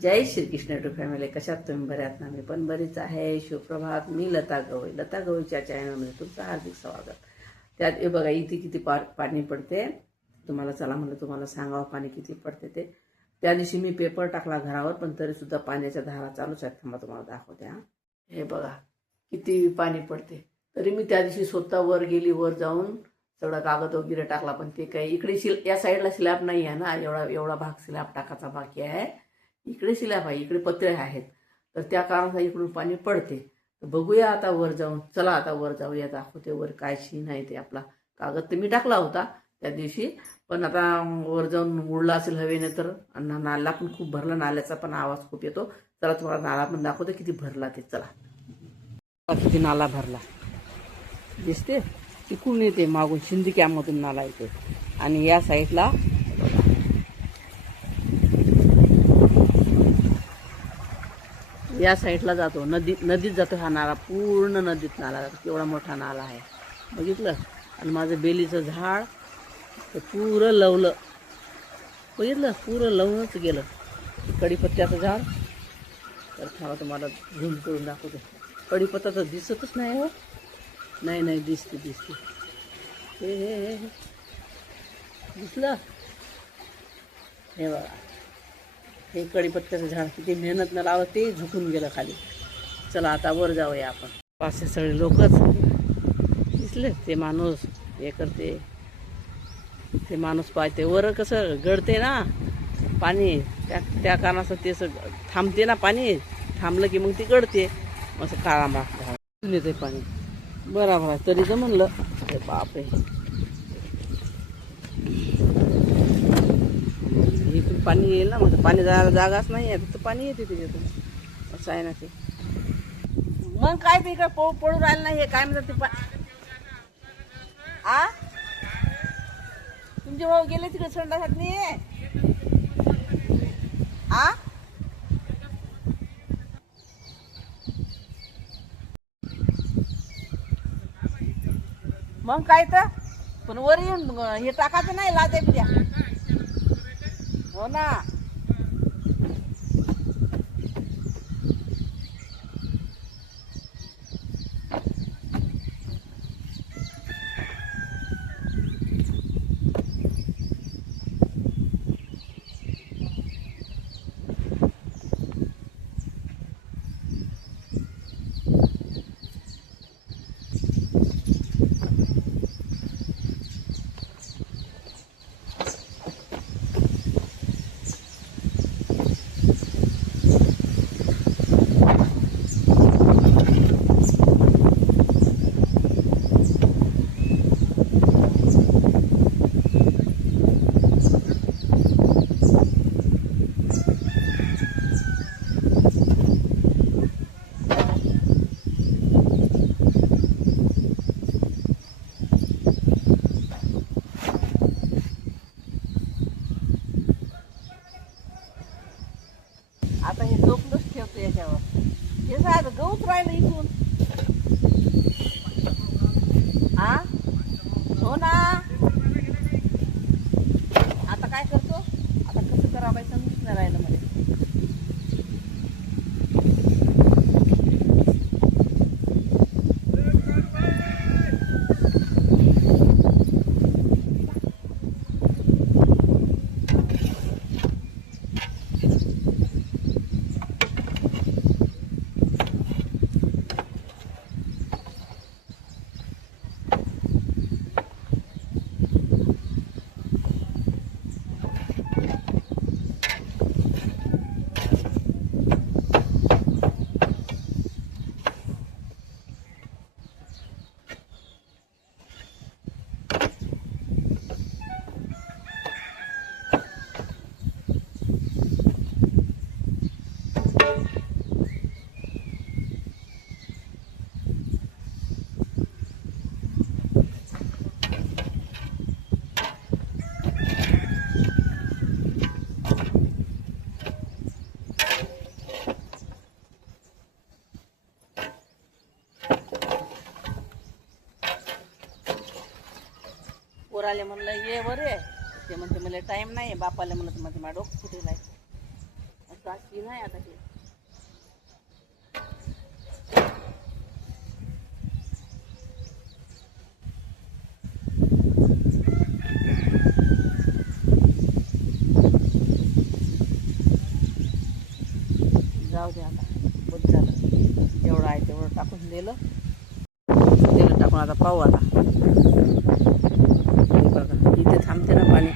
Jai Shrikrishna to family. कशात तुम्ही बऱ्यात ना? मी पण बरीच आहे. सुप्रभात. मी लता गवई. लता गवईच्या चॅनलमध्ये तुमचं हार्दिक स्वागत. त्यात हे बघा इथे किती पाणी पडते. तुम्हाला चला म्हणलं तुम्हाला सांगावं पाणी किती पडते ते. त्या दिवशी मी पेपर टाकला घरावर, पण तरी सुद्धा पाण्याच्या धारा चालूच आहेत. थांबा तुम्हाला दाखवते. हे बघा किती पाणी पडते. तरी मी त्या दिवशी स्वतः वर गेली, वर जाऊन सगळं कागद वगैरे टाकला, पण ते काही इकडे या साईडला स्लॅब नाही आहे ना, एवढा भाग स्लॅब टाकायचा बाकी आहे. इकडे स्लॅब आहे, इकडे पत्रे आहेत, तर त्या कारणासाठी इकडून पाणी पडते. तर बघूया आता वर जाऊन. चला आता वर जाऊया, दाखवते वर काय शीन आहे ते. आपला कागद तर मी टाकला होता त्या दिवशी, पण आता वर जाऊन उडला असेल हवेने, तर नाला पण खूप भरला. नाल्याचा पण आवाज खूप येतो. चला तुम्हाला नाला पण दाखवते किती भरला ते. चला किती नाला भरला दिसते. तिकडून येते मागून शिंदक्यामधून नाला येते, आणि या साईडला या साईडला जातो. नदीत जातो हा नाला. पूर्ण नदीत नाला जातो. केवढा मोठा नाला आहे बघितलं. आणि माझं बेलीचं झाड तर पुरं लवलं बघितलं, पुरं लवूनच गेलं. कढीपत्त्याचं झाड तर थांबा तुम्हाला झूम करून दाखवतो. कढीपत्ता तर दिसतच नाही हो. नाही दिसते हे दिसलं. हे बघा, हे कढीपत्त्याचं झाड किती मेहनत न लावत ते झुकून गेलं खाली. चला आता वर जाऊया आपण. पाचशे सगळे लोकच दिसले. ते माणूस हे करते, ते माणूस पाहते. वर कसं गळते ना पाणी, त्या कारणाचं ते थांबते ना पाणी. थांबलं की मग ते गळते. असं काळा मागतं येते पाणी. बरोबर आहे. तरी तर म्हणलं अरे बापरे, इथून पाणी येईल ना. मग पाणी जायला जागाच नाही आहे, तिथं पाणी येते त्याच्यातून. असं आहे ना ते. मग काय ते इकडे पडू राहिलं नाही. हे काय म्हणतात ते आ तुमचे भाऊ गेले तिकडे संडासात नाही आ. मग काय तर, पण वर येऊन हे टाकायचं नाही लाद्या बिद्या. हो ना. आता हे टोपलंच ठेवतो याच्यावर. हे साधं गवत राहिलं इथून. हा हो ना. आता काय करतो, आता कसं करावं बाई समजूच नाही राहिलं मला. पोराले म्हणलं ये बरे. ते म्हणते मला टाईम नाही. बापाला म्हणलं तर म्हणते माझं डोकं फुटेल आहे. टाकी नाही आता हे. जाऊ दे आता, बस झालं. जेवढं आहे तेवढं टाकून दिलं. तेल टाकून आता पाहू आता. हे बघा इथे थांबते ना पाणी.